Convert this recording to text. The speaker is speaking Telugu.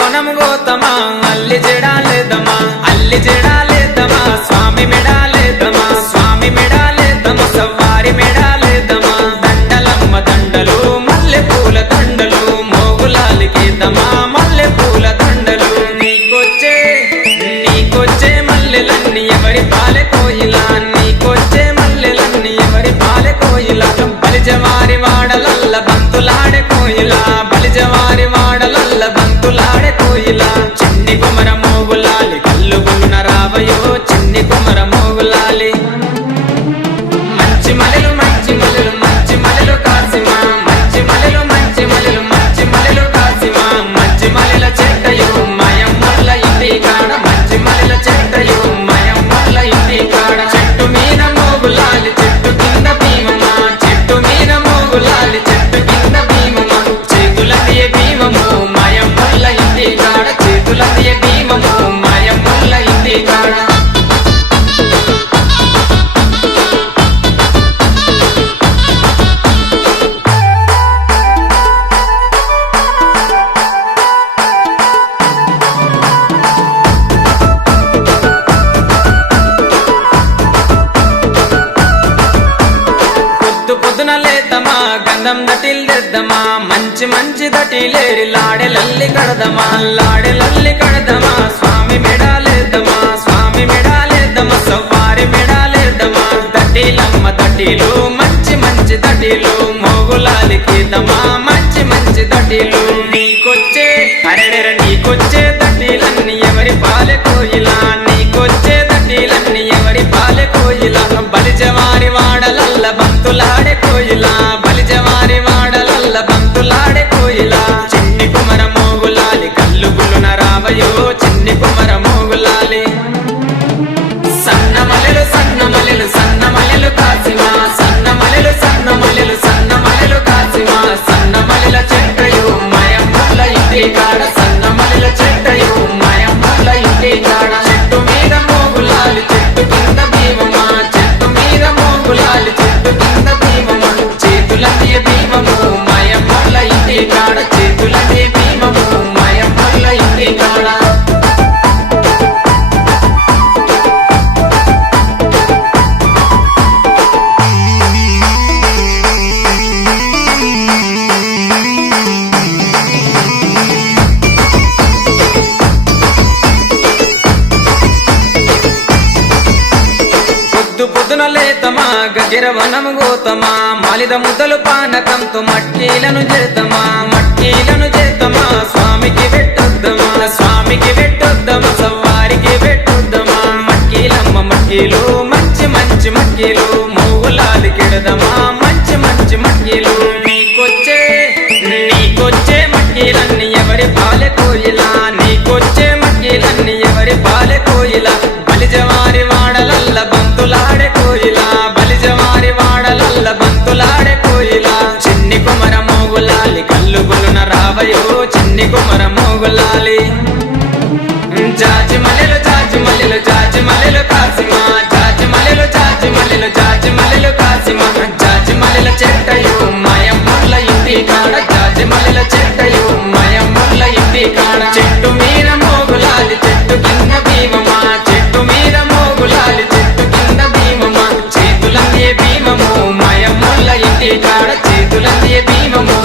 వనం గోతమా అల్లి జడాలేదమా అల్లి జడాలేదమా స్వామి మెడాలేదమా స్వామి మెడాలేదమా సవ్వారి మెడాలేదమా దండలమ్మ దండలు మల్లె పూల దండలు మోగులాలికేదమా మల్లె పూల దండలు నీకొచ్చే మల్లెలన్నీ ఎవరి పాలె కోయిలా నీకొచ్చే మల్లెలన్నీ ఎవరి పాలె కోయిలా బలిజవారి వాడలల్ల బంతులాడే కోయిలా బలిజవారి వాడలల్ల బంతులాడే కోయిలా చిన్ని కుమర మోగులాలి కల్లుగున్న రావయో చిన్ని కుమర మోగులాలి మంచి మలెలు మంచి మలెలు మంచి మలెలు కాసిమా మంచి మలెలు మంచి మలెలు మంచి మలెలు కాసిమా మంచి మలెల చెట్టయో మయమ్మల ఇంటి కాడ మంచి మలెల చెట్టయో మయమ్మల ఇంటి కాడ చెట్టు మీద మోగులాలి చెట్టు కింద భీమమా చెట్టు మీద మోగులాలి చెట్టు కింద భీమమా చేతులదియ భీమము మయమ్మల ఇంటి కాడ చేతులదియ భీమము మయమ్మల ఇంటి కాడ పొద్దున లేదమా గంధం దటిల్దమా మంచి మంచి దటిలేరి లాడెలల్లి కడదమా లాడెలల్లి కడదమా స్వామి మెడాలేదమా స్వామి మెడాలేదమా సవ్వారి మెడాలేదమా దటిలమ్మ దటిలు మంచి మంచి దటిలు మోగులాలికేదమా మంచి మంచి దటిలు నీకొచ్చే అరెడెర నీకొచ్చే దటిలన్నీ ఎవరి పాలె కోయిలా నీకొచ్చే దటిలన్నీ ఎవరి పాలె కోయిలా బలిజవారి వాడలల్ల బంతులాడే కోయిలా బలిజవారి వాడలల్ల బంతులాడే కోయిలా చిన్ని కుమర మోగులాలి కల్లుగులున రావయో చిన్ని కుమర మోగులాలి సన్న మలెలు సన్న మలెలు సన్న మలెలు కాసిమా సన్న మలెలు సన్న మలెలు సన్న మలెలు కాసిమా సన్న మలెల చెట్టయో మయమ్మల ఇంటి కాడ సన్న మలెల చెట్టయో మయమ్మల ఇంటి కాడ చెట్టు మీద మోగులాలి చెట్టు కింద భీమమా చెట్టు మీద మోగులాలి చెట్టు కింద భీమమా చేతులదియ భీమము మయమ్మల ఇంటి కాడ చేతులదియ భీమము మయమ్మల ఇంటి కాడ పొద్దున లేతమా గగిర వనం గోతమా మాలిద ముద్దలు పానకంతో మట్కీలను చేతమా మట్కీలను చేతమా స్వామికి పెట్టొద్దమా స్వామికి పెట్టొద్దమా సవ్వారికి పెట్టొద్దమా మట్కీలమ్మ మట్కీలు మంచి మంచి మట్కీలు మోగులాలి కెడదమా మంచి మంచి మట్కీలు నీకొచ్చే మట్కీలన్నీ ఎవరి పాలె కోయిలా నీకొచ్చే మట్కీలన్నీ ఎవరి పాలె కోయిలా బలిజవారి వాడలల్ల బంతులాడే కోయిలా బలిజవారి వాడలల్ల బంతులాడే కోయిలా చిన్ని కుమర మోగులాలి కల్లుగులున రావయో చిన్ని కుమర మోగులాలి జాజి మలెలు జాజి మలెలు జాజి మలెలు కాసిమా జాజి మలెలు జాజి మలెలు జాజి మలెలు కాసిమా జాజి మలెల చెట్టయో మయమ్మల ఇంటి కాడ జాజి మలెల చెట్టయో మయమ్మల ఇంటి కాడ చెట్టు మీద మోగులాలి చెట్టు కింద భీమమా చెట్టు మీద మోగులాలి చెట్టు కింద భీమమా చేతులన్నీ భీమము మయమ్మల ఇంటి కాడ చేతులన్నీ భీమము